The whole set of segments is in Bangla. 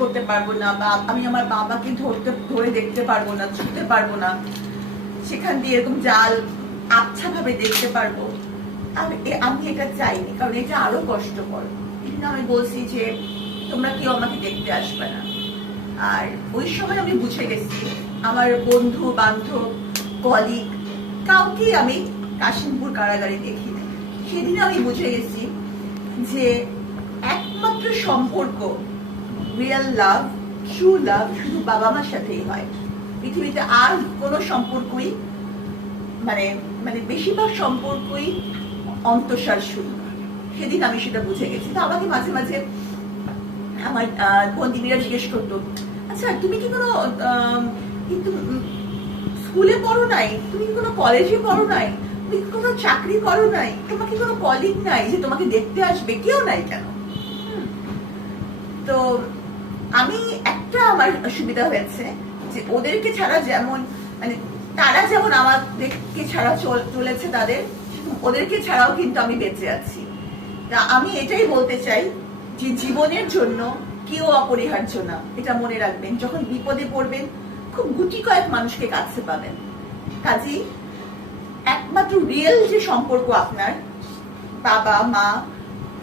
করতে পারব না বা আমি আমার বাবাকে ধরতে, ধরে দেখতে পারব না, ছুতে পারব না, সেখান দিয়ে এরকম জাল আচ্ছা ভাবে দেখতে পারব। আমি এটা চাইনি, কারণ এটা আরও কষ্টকর। এই আমি বলছি যে, তোমরা কেউ আমাকে দেখতে আসবে না। আর ওই সময় আমি বুঝে গেছি, আমার বন্ধু, বান্ধব কলিগ কাউকে আমি কাশিমপুর কারাগারে দেখিনি সেদিন আমি বুঝে গেছি যে, একমাত্র সম্পর্ক রিয়েল লাভ ট্রু লাভ শুধু বাবা মার সাথেই হয়। পৃথিবীতে আর কোনো সম্পর্কই মানে মানে বেশিরভাগ সম্পর্কই অন্তঃসার শুরু। সেদিন আমি সেটা বুঝে গেছি। তো আমাকে মাঝে মাঝে আমার বন্দিনীরা জিজ্ঞেস করতো আচ্ছা তুমি কি কোনো কিন্তু স্কুলে পড়ো নাই? তুমি কোনো কলেজে পড়ো নাই? তুমি কোনো চাকরি করো নাই? তোমাকে কোনো কলিগ নাই যে তোমাকে দেখতে আসবে? কেউ নাই কেন? তো আমি একটা আমার সুবিধা হয়েছে যে ওদেরকে ছাড়া যেমন মানে তারা যেমন আমাদেরকে ছাড়া চল- চলেছে তাদের, ওদেরকে ছাড়াও কিন্তু আমি বেঁচে আছি। তা আমি এটাই বলতে চাই যে জীবনের জন্য কেউ অপরিহার্য না, এটা মনে রাখবেন। যখন বিপদে পড়বেন, খুব গুটি কয়েক মানুষকে কাছে পাবেন। কাজেই একমাত্র রিয়েল যে সম্পর্ক আপনার, বাবা, মা,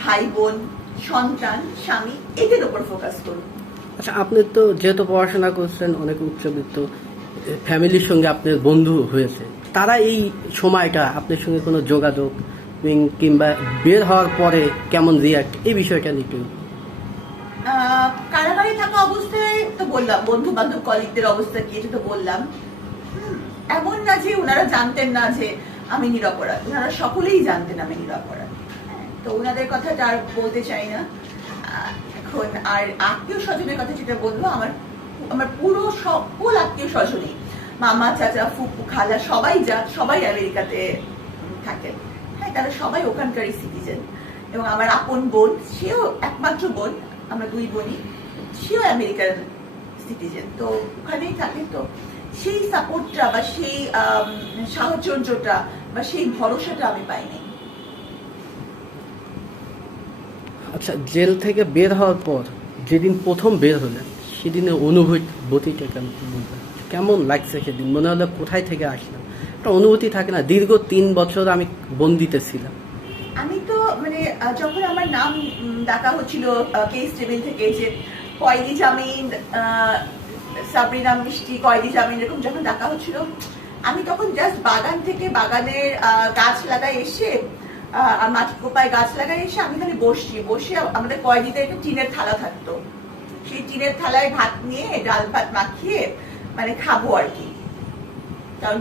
ভাই, বোন, সন্তান, স্বামী, এদের উপর ফোকাস করুন। আচ্ছা আপনি তো যেহেতু পড়াশোনা করছেন অনেক উচ্চবিত্ত ফ্যামিলির সঙ্গে আপনার বন্ধু হয়েছে। তারা এই সময়টা আপনার সঙ্গে কোনো যোগাযোগ কিংবা বের হওয়ার পরে কেমন রিয়াক্ট এই বিষয়টা আহ, কারাগারে থাকা অবস্থায় তো বললাম বন্ধু বান্ধব কলিগদের অবস্থা কি এটা তো বললাম। এমন না যে ওনারা জানতেন না যে আমি নিরপরাধ। ওনারা সকলেই জানতেন আমি নিরপরাধ। হ্যাঁ, তো ওনাদের কথাটা আর বলতে চাই না। এখন আর আত্মীয় স্বজনের কথা যেটা বলব, আমার আমার পুরো সকল আত্মীয় স্বজনই, মামা, চাচা, ফুপু, খালা, সবাই যা, সবাই আমেরিকাতে থাকেন। হ্যাঁ তারা সবাই ওখানকারই সিটিজেন এবং আমার আপন বোন, সেও একমাত্র বোন, আমরা দুই বোনই, সেও আমেরিকার সিটিজেন তো ওখানেই থাকে। তো সেই সাপোর্টটা বা সেই সাহচর্যটা বা সেই ভরসাটা আমি পাইনি। আচ্ছা জেল থেকে বের হওয়ার পর যেদিন প্রথম বের হলেন সেদিনের অনুভূতিটা কেমন? কেমন লাগছে সেদিন? মনে হলো কোথায় থেকে আসলাম? একটা অনুভূতি থাকে না, দীর্ঘ তিন বছর আমি বন্দিতে ছিলাম। আমি তো মানে যখন আমার নাম ডাকা হচ্ছিল কেস টেবিল থেকে যে কয়েদি জামিন সাবরিনা মিষ্টি, কয়েদি জামিন, এরকম যখন ডাকা হচ্ছিল, আমি তখন জাস্ট বাগান থেকে বাগানের গাছ লাগাই এসে আহ, আর মাটি কোপায় গাছ লাগাই এসে আমি খালি বসছি। বসে আমাদের কয়েদিদের একটা টিনের থালা থাকতো। সেই টিনের থালায় ভাত নিয়ে ডাল ভাত মাখিয়ে মানে খাব আর কি। কারণ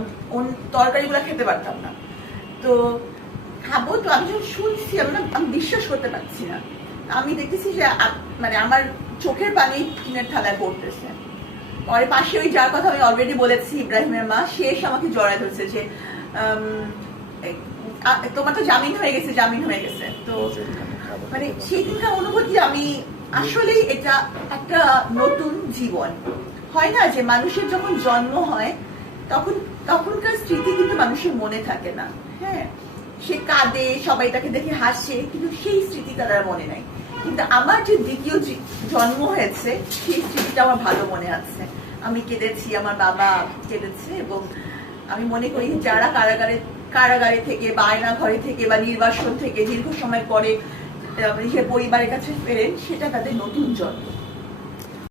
তরকারিগুলো খেতে পারতাম না। তো খাব তো আমি যখন শুনছি আমি আমি বিশ্বাস করতে পারছি না। আমি দেখেছি যে মানে আমার চোখের পানি টিনের থালায় পড়তেছে। পরে পাশে ওই যার কথা আমি অলরেডি বলেছি ইব্রাহিমের মা শেষ আমাকে জড়ায় ধরছে যে তোমার তো জামিন হয়ে গেছে জামিন হয়ে গেছে। তো মানে সেই দিনকার অনুভূতি আমি আসলেই এটা একটা নতুন জীবন। হয় না যে মানুষের যখন জন্ম হয় তখন তখনকার স্মৃতি কিন্তু মানুষের মনে থাকে না। হ্যাঁ সে কাঁদে সবাই তাকে দেখে হাসে কিন্তু সেই স্মৃতি তার মনে নাই। কিন্তু আমার যে দ্বিতীয় জন্ম হয়েছে সেই স্মৃতিটা আমার ভালো মনে আছে। আমি কেঁদেছি আমার বাবা কেঁদেছে এবং আমি মনে করি যারা কারাগারে কারাগারে থেকে বা আয়না ঘরে থেকে বা নির্বাসন থেকে দীর্ঘ সময় পরে পরিবারের কাছে ফেরেন, সেটা তাদের নতুন জন্ম।